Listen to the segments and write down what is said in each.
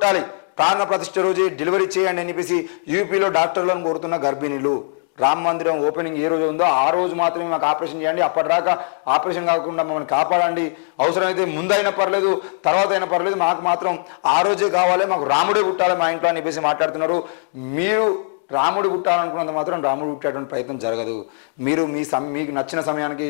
పుట్టాలి, ప్రాణ ప్రతిష్ఠ రోజే డెలివరీ చేయండి అని చెప్పేసి యూపీలో డాక్టర్లను కోరుతున్న గర్భిణీలు. రామ మందిరం ఓపెనింగ్ ఏ రోజు ఉందో ఆ రోజు మాత్రమే మాకు ఆపరేషన్ చేయండి, అప్పటిదాకా ఆపరేషన్ కాకుండా మమ్మల్ని కాపాడండి, అవసరమైతే ముందైనా పర్లేదు తర్వాత అయినా పర్లేదు, మాకు మాత్రం ఆ రోజే కావాలి, మాకు రాముడే పుట్టాలి మా ఇంట్లో అని చెప్పేసి మాట్లాడుతున్నారు. మీరు రాముడు పుట్టాలనుకున్నంత మాత్రం రాముడు పుట్టేటువంటి ప్రయత్నం జరగదు. మీరు మీకు నచ్చిన సమయానికి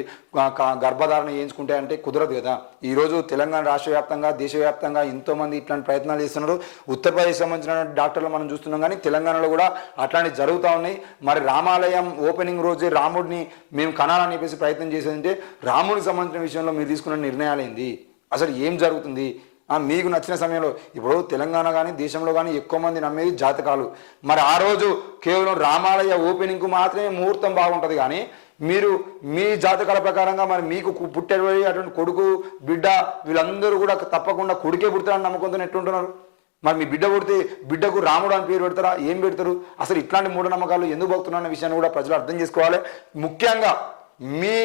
గర్భధారణ చేయించుకుంటే అంటే కుదరదు కదా. ఈరోజు తెలంగాణ రాష్ట్ర వ్యాప్తంగా దేశవ్యాప్తంగా ఎంతోమంది ఇట్లాంటి ప్రయత్నాలు చేస్తున్నారు. ఉత్తరప్రదేశ్ సంబంధించిన డాక్టర్లు మనం చూస్తున్నాం, కానీ తెలంగాణలో కూడా అట్లాంటివి జరుగుతూ ఉన్నాయి. మరి రామాలయం ఓపెనింగ్ రోజే రాముడిని మేము కనాలని చెప్పేసి ప్రయత్నం చేసేదంటే రాముడికి సంబంధించిన విషయంలో మీరు తీసుకున్న నిర్ణయాలు ఏంది, అసలు ఏం జరుగుతుంది? మీకు నచ్చిన సమయంలో ఇప్పుడు తెలంగాణ కానీ దేశంలో కానీ ఎక్కువ మంది నమ్మేది జాతకాలు. మరి ఆ రోజు కేవలం రామాలయ ఓపెనింగ్కు మాత్రమే ముహూర్తం బాగుంటుంది, కానీ మీరు మీ జాతకాల ప్రకారంగా మరి మీకు పుట్టేటువంటి అటువంటి కొడుకు బిడ్డ వీళ్ళందరూ కూడా తప్పకుండా కొడుకే పుడతారని నమ్మకంతో ఎట్లుంటున్నారు? మరి మీ బిడ్డ పుడితే బిడ్డకు రాముడు అని పేరు పెడతారా, ఏం పెడతారు? అసలు ఇట్లాంటి మూఢనమ్మకాలు ఎందుకు భక్తున్నా విషయాన్ని కూడా ప్రజలు అర్థం చేసుకోవాలి. ముఖ్యంగా మీ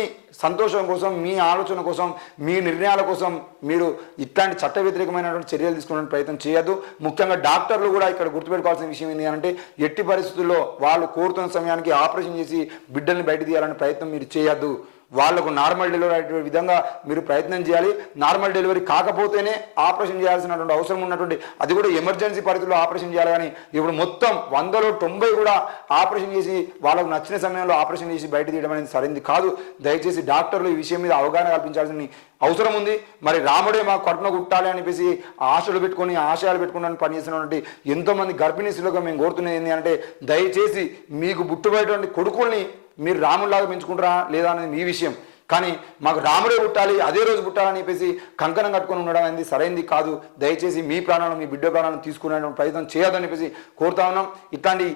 సంతోషం కోసం, మీ ఆలోచన కోసం, మీ నిర్ణయాల కోసం మీరు ఇట్లాంటి చట్ట వ్యతిరేకమైనటువంటి చర్యలు తీసుకునే ప్రయత్నం చేయొద్దు. ముఖ్యంగా డాక్టర్లు కూడా ఇక్కడ గుర్తుపెట్టుకోవాల్సిన విషయం ఏంటి అంటే, ఎట్టి పరిస్థితుల్లో వాళ్ళు కోరుతున్న సమయానికి ఆపరేషన్ చేసి బిడ్డల్ని బయట తీయాలనే ప్రయత్నం మీరు చేయొద్దు. వాళ్లకు నార్మల్ డెలివరీ అయ్యే విధంగా మీరు ప్రయత్నం చేయాలి. నార్మల్ డెలివరీ కాకపోతేనే ఆపరేషన్ చేయాల్సినటువంటి అవసరం ఉన్నటువంటి, అది కూడా ఎమర్జెన్సీ పరిస్థితుల్లో ఆపరేషన్ చేయాలి. కానీ ఇప్పుడు మొత్తం 100లో 90 కూడా ఆపరేషన్ చేసి వాళ్ళకు నచ్చిన సమయంలో ఆపరేషన్ చేసి బయట తీయడం అనేది సరైనది కాదు. దయచేసి డాక్టర్లు ఈ విషయం మీద అవగాహన కల్పించాల్సిన అవసరం ఉంది. మరి రాముడే మాకు కట్టున కుట్టాలి అని చెప్పేసి ఆశలు పెట్టుకొని ఆశయాలు పెట్టుకుని పనిచేస్తున్నటువంటి ఎంతోమంది గర్భిణీ స్త్రీలుగా మేము కోరుతున్నది ఏంటి అంటే, దయచేసి మీకు పుట్టుబడేటువంటి కొడుకుల్ని మీరు రాముడిలాగా పెంచుకుంటారా లేదా అనేది మీ విషయం, కానీ మాకు రాముడే పుట్టాలి అదే రోజు పుట్టాలని చెప్పేసి కంకణం కట్టుకొని ఉండడం అనేది సరైనది కాదు. దయచేసి మీ ప్రాణాలను మీ బిడ్డ ప్రాణాలను తీసుకునే ప్రయత్నం చేయొద్దని చెప్పేసి కోరుతా ఉన్నాం. ఇట్లాంటి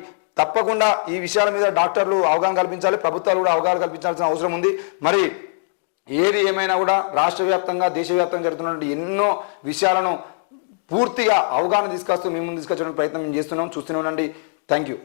తప్పకుండా ఈ విషయాల మీద డాక్టర్లు అవగాహన కల్పించాలి, ప్రభుత్వాలు కూడా అవగాహన కల్పించాల్సిన అవసరం ఉంది. మరి ఏది ఏమైనా కూడా రాష్ట్ర వ్యాప్తంగా దేశవ్యాప్తంగా జరుగుతున్నటువంటి ఎన్నో విషయాలను పూర్తిగా అవగాహన తీసుకొస్తూ మేము ముందు తీసుకొచ్చడానికి ప్రయత్నం మేము చేస్తున్నాం. చూస్తూనే ఉండండి. Thank you.